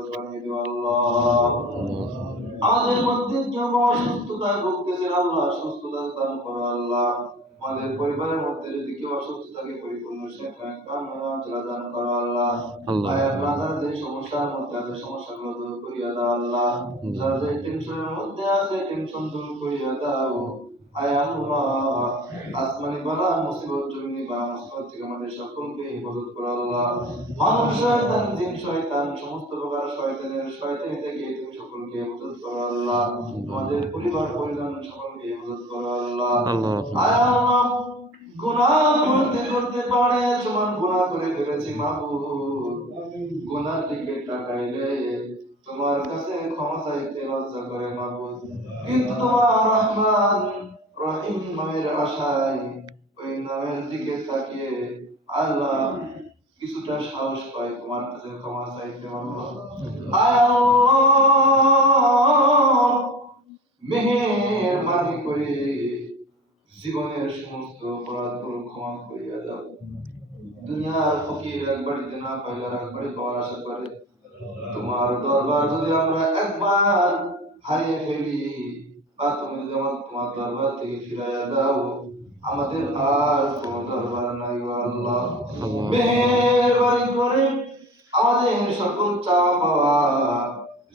ফরজ বানিয়ে দিও আল্লাহ। আমাদের মধ্যে কেউ অসুস্থতায় ভুগতেছেন আল্লাহ, সুস্থতা দান করো আল্লাহ। আমাদের পরিবারের মধ্যে যদি কেউ অসুস্থ থাকে পরিপূর্ণ শেফা কামনা দান করো আল্লাহ। আয় আল্লাহ, যারা যে সমস্যার মধ্যে আছে সমস্যাগুলো দূর করিয়া দাও আল্লাহ। যারা যে টেনশনের মধ্যে আছে টেনশন দূর করিয়া দাও। আয় আল্লাহ, আসমানি বালা মুসিবত জমিনি বালা মুসিবত থেকে আমাদের সকলকে হেফাজত করো আল্লাহ। মানব শয়তান জিন শয়তান সমস্ত প্রকার শয়তানি থেকে তুমি সকলকে হেফাজত করো আল্লাহ। আমাদের পরিবার পরিজন সকলকে হেফাজত করো আল্লাহ। আয় আল্লাহ, গুনাহ করতে করতে পারে সমান গুনাহ করে ফেলেছি মাহবুব। গুনার দিকে তাকাইলে তোমার কাছে ক্ষমা চাইতে লজ্জা করে মাহবুব, কিন্তু তোমার রহমান রহিম নামের আশায় ওই নামের দিকে তাকিয়ে আল্লাহ কিছুটা সাহস পাই তোমার কাছে ক্ষমা চাইতে আল্লাহ। আয় আল্লাহ, মেহেরবানি করে জীবনের সমস্ত অপরাধগুলো ক্ষমা করিয়া দাও। দুনিয়ার ফকির একবারই না পাইলে একবারই পাওয়ার আশা করে তোমার দরবার যদি আমরা একবার হারিয়ে ফেলি বা তুমি যদি তোমার দরবার থেকে ফিরাইয়া দাও, আমাদের আর কোন দরবার নাই গো আল্লাহ। মেহেরবানি করে আমাদের সকল চাওয়া পাওয়া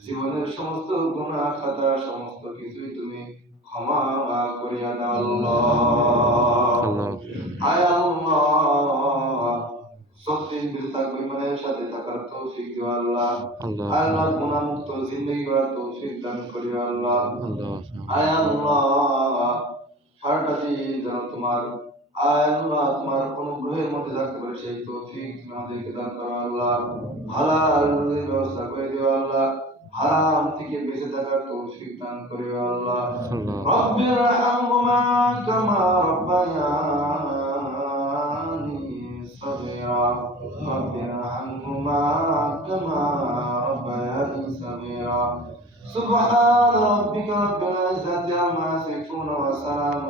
জীবনের সমস্ত গুনাহ খাতা সমস্ত কিছুই তুমি ক্ষমা করিয়া দাও আল্লাহ। আয় আল্লাহ, সত্যি বেঁচে থাকবো ইমানের সাথে থাকার তৌফিক দিও আল্লাহ। আল্লাহ, গুনাহ মুক্ত জিন্দেগি গড়ার তৌফিক দান করিও আল্লাহ। আয় আল্লাহ, সারাটা দিন যেন তোমার আয় আল্লাহ তোমার অনুগ্রহের মধ্যে থাকতে পারে সেই তৌফিক তুমি আমাদেরকে দান করো আল্লাহ। হালাল রুজির ব্যবস্থা করে দিও আল্লাহ। হারাম থেকে বেঁচে থাকার তৌফিক দান করিও আল্লাহ। রব্বিরহামহুমা কামা রব্বায়ানি সগীরা। রব্বিরহামহুমা কামা রব্বায়ানি সগীরা। সুবহান রাব্বিকা রাব্বিল ইজ্জাতি আম্মা ইয়াসিফুন ওয়া সালাmun